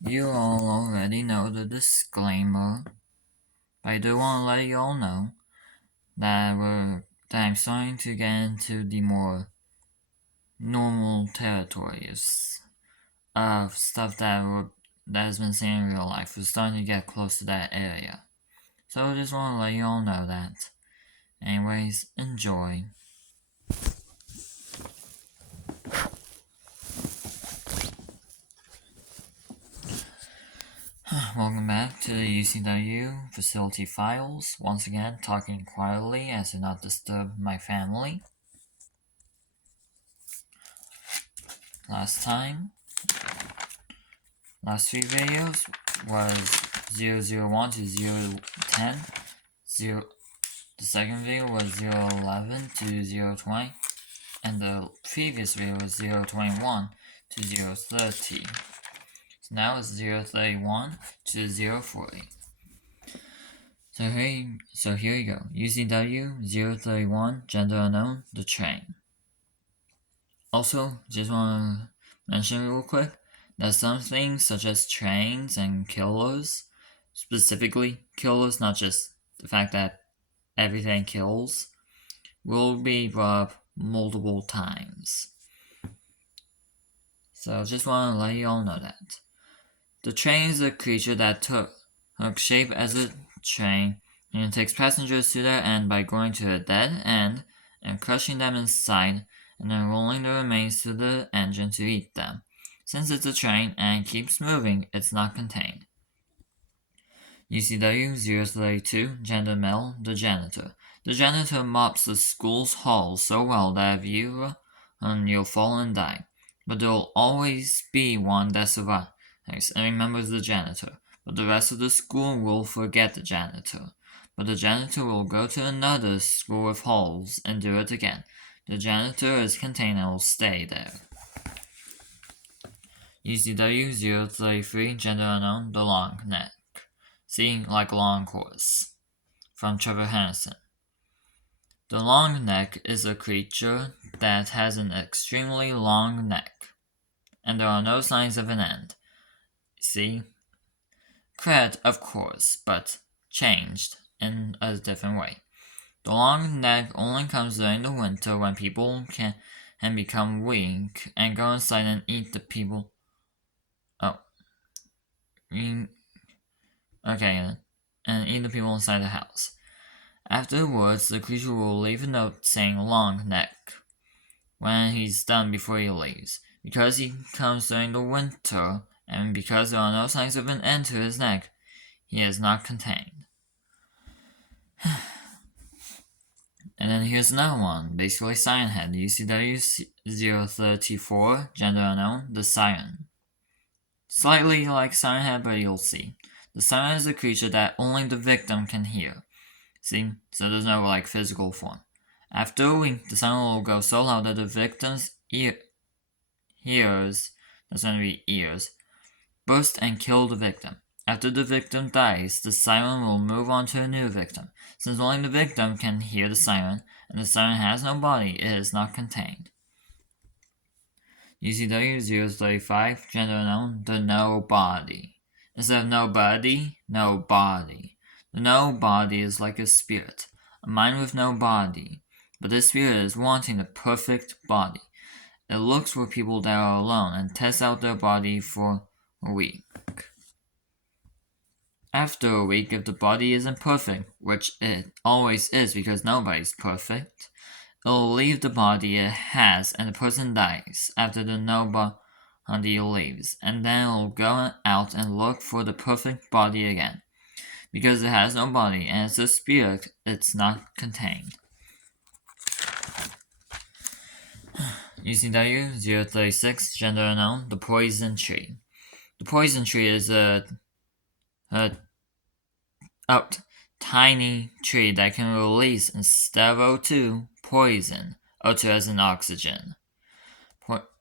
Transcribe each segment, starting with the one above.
You all already know the disclaimer, but I do want to let you all know that I'm starting to get into the more normal territories of stuff that has been seen in real life. We're starting to get close to that area. So I just want to let you all know that. Anyways, enjoy. Welcome back to the U.C.W. facility files. Once again, talking quietly as to not disturb my family. Last three videos was 001 to 010. The second video was 011 to 020. And the previous video was 021 to 030. So now it's 031 to 040. So here you go. U.C.W. 031, gender unknown, the train. Also, just want to mention real quick that some things such as trains and killers, specifically killers, not just the fact that everything kills, will be brought up multiple times. So just want to let you all know that. The train is a creature that took shape as a train and takes passengers to their end by going to a dead end and crushing them inside and then rolling the remains to the engine to eat them. Since it's a train and keeps moving, it's not contained. U.C.W. 032, gender male, the janitor. The janitor mops the school's halls so well that if you'll fall and die. But there'll always be one that survives and remembers the janitor. But the rest of the school will forget the janitor. But the janitor will go to another school with halls and do it again. The janitor is contained and will stay there. U.C.W. 033, gender unknown, the long neck. See, like a long horse. From Trevor Henderson. The long neck is a creature that has an extremely long neck, and there are no signs of an end. See? Correct, of course, but changed in a different way. The long neck only comes during the winter when people can become weak and go inside and eat the people. And eat the people inside the house. Afterwards, the creature will leave a note saying long neck when he's done before he leaves. Because he comes during the winter, and because there are no signs of an end to his neck, he is not contained. And then here's another one, basically Siren Head, U.C.W. 034, gender unknown, the Siren. Slightly like Siren Head, but you'll see. The Siren is a creature that only the victim can hear. See? So there's no physical form. After a week, the siren will go so loud that the victim's ears burst and kill the victim. After the victim dies, the siren will move on to a new victim. Since only the victim can hear the siren, and the siren has no body, it is not contained. U.C.W. 035, gender unknown, the nobody. Instead of nobody, nobody. The nobody is like a spirit, a mind with no body, but this spirit is wanting the perfect body. It looks for people that are alone and tests out their body for a week. After a week, if the body isn't perfect, which it always is because nobody's perfect, it'll leave the body it has and the person dies after the nobody leaves, and then it'll go out and look for the perfect body again. Because it has no body and it's a spirit, it's not contained. U.C.W. 036, gender unknown, the poison tree. The poison tree is a tiny tree that can release, instead of O2, poison. O2 as in oxygen.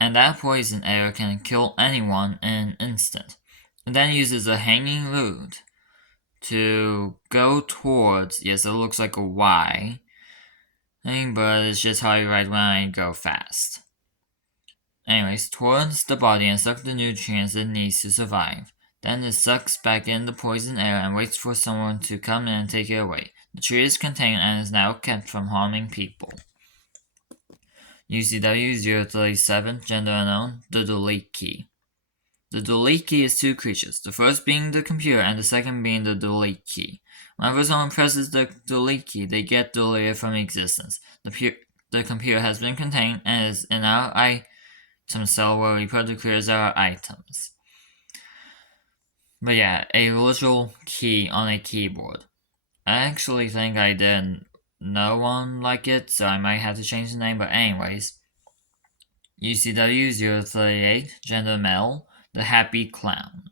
And that poison air can kill anyone in an instant. And then uses a hanging root to go towards, yes, it looks like a Y thing, but it's just how you write when I go fast. Anyways, towards the body and suck the nutrients it needs to survive. Then it sucks back in the poison air and waits for someone to come in and take it away. The tree is contained and is now kept from harming people. U.C.W. 037, gender unknown, the delete key. The delete key is two creatures, the first being the computer and the second being the delete key. Whenever someone presses the delete key, they get deleted from existence. The computer has been contained and is in our item cell where we put the creators our items. But yeah, a literal key on a keyboard. I actually think I didn't know one like it, so I might have to change the name, but anyways. U.C.W. 038, gender male, the happy clown.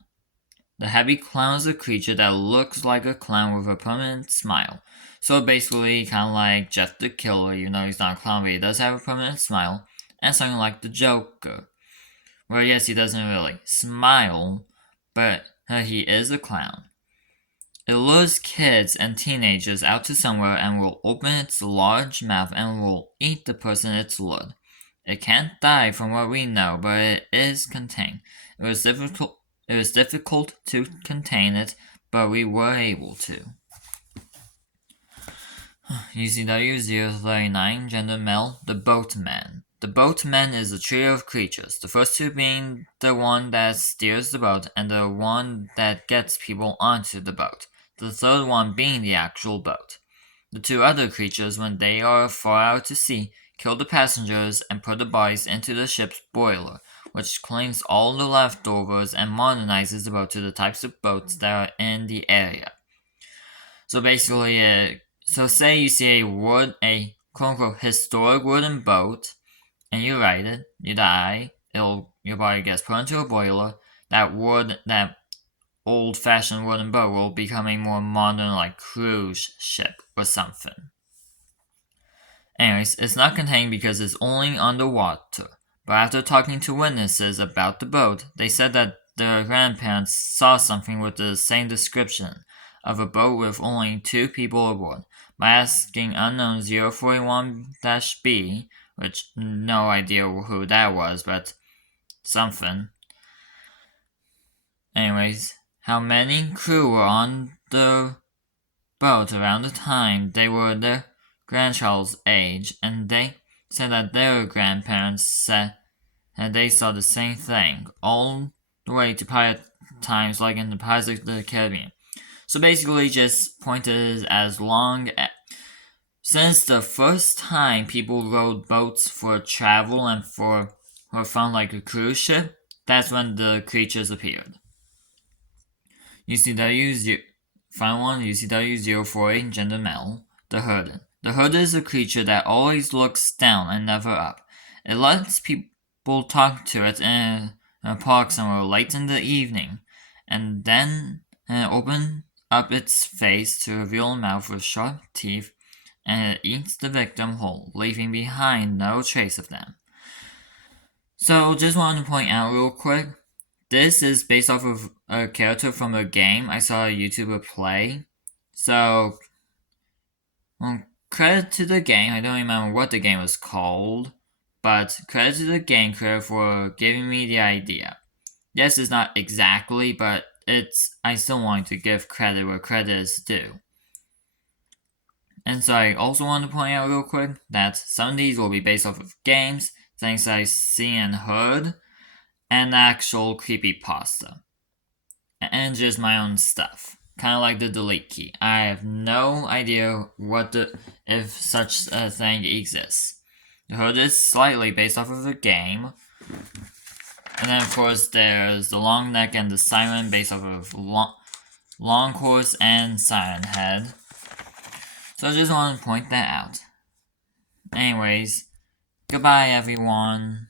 The happy clown is a creature that looks like a clown with a permanent smile. So basically, kind of like Jeff the Killer, even though he's not a clown, but he does have a permanent smile, and something like the Joker, where yes, he doesn't really smile, but he is a clown. It lures kids and teenagers out to somewhere and will open its large mouth and will eat the person it's lured. It can't die from what we know, but it is contained. It was difficult to contain it, but we were able to. U.C.W. 039, gender male, the boatman. The boatman is a trio of creatures, the first two being the one that steers the boat and the one that gets people onto the boat, the third one being the actual boat. The two other creatures, when they are far out to sea, kill the passengers and put the bodies into the ship's boiler, which cleans all the leftovers and modernizes the boat to the types of boats that are in the area. So basically, say you see a quote-unquote historic wooden boat, and you ride it, you die, your body gets put into a boiler, that old-fashioned wooden boat will become a more modern, like, cruise ship or something. Anyways, it's not contained because it's only underwater. But after talking to witnesses about the boat, they said that their grandparents saw something with the same description of a boat with only two people aboard. By asking unknown 041-B, which no idea who that was, but something. Anyways, how many crew were on the boat around the time they were their grandchild's age, and they said that their grandparents said that they saw the same thing, all the way to pirate times like in the Pirates of the Caribbean. So basically just pointed as long as since the first time people rode boats for travel and for fun like a cruise ship, that's when the creatures appeared. UCW Final one, UCW 048, gender male, the Herder. The Herder is a creature that always looks down and never up. It lets people talk to it in a park somewhere late in the evening, and then open up its face to reveal a mouth with sharp teeth, and it eats the victim whole, leaving behind no trace of them. So, just wanted to point out real quick, this is based off of a character from a game I saw a YouTuber play. So, credit to the game. I don't remember what the game was called, but credit to the game creator for giving me the idea. Yes, it's not exactly, but I still want to give credit where credit is due. And so I also want to point out real quick that some of these will be based off of games, things I see and heard, and actual creepypasta. And just my own stuff. Kind of like the delete key. I have no idea if such a thing exists. The Hood is slightly based off of a game. And then of course there's the long neck and the siren based off of long course and siren head. So I just want to point that out. Anyways, goodbye everyone.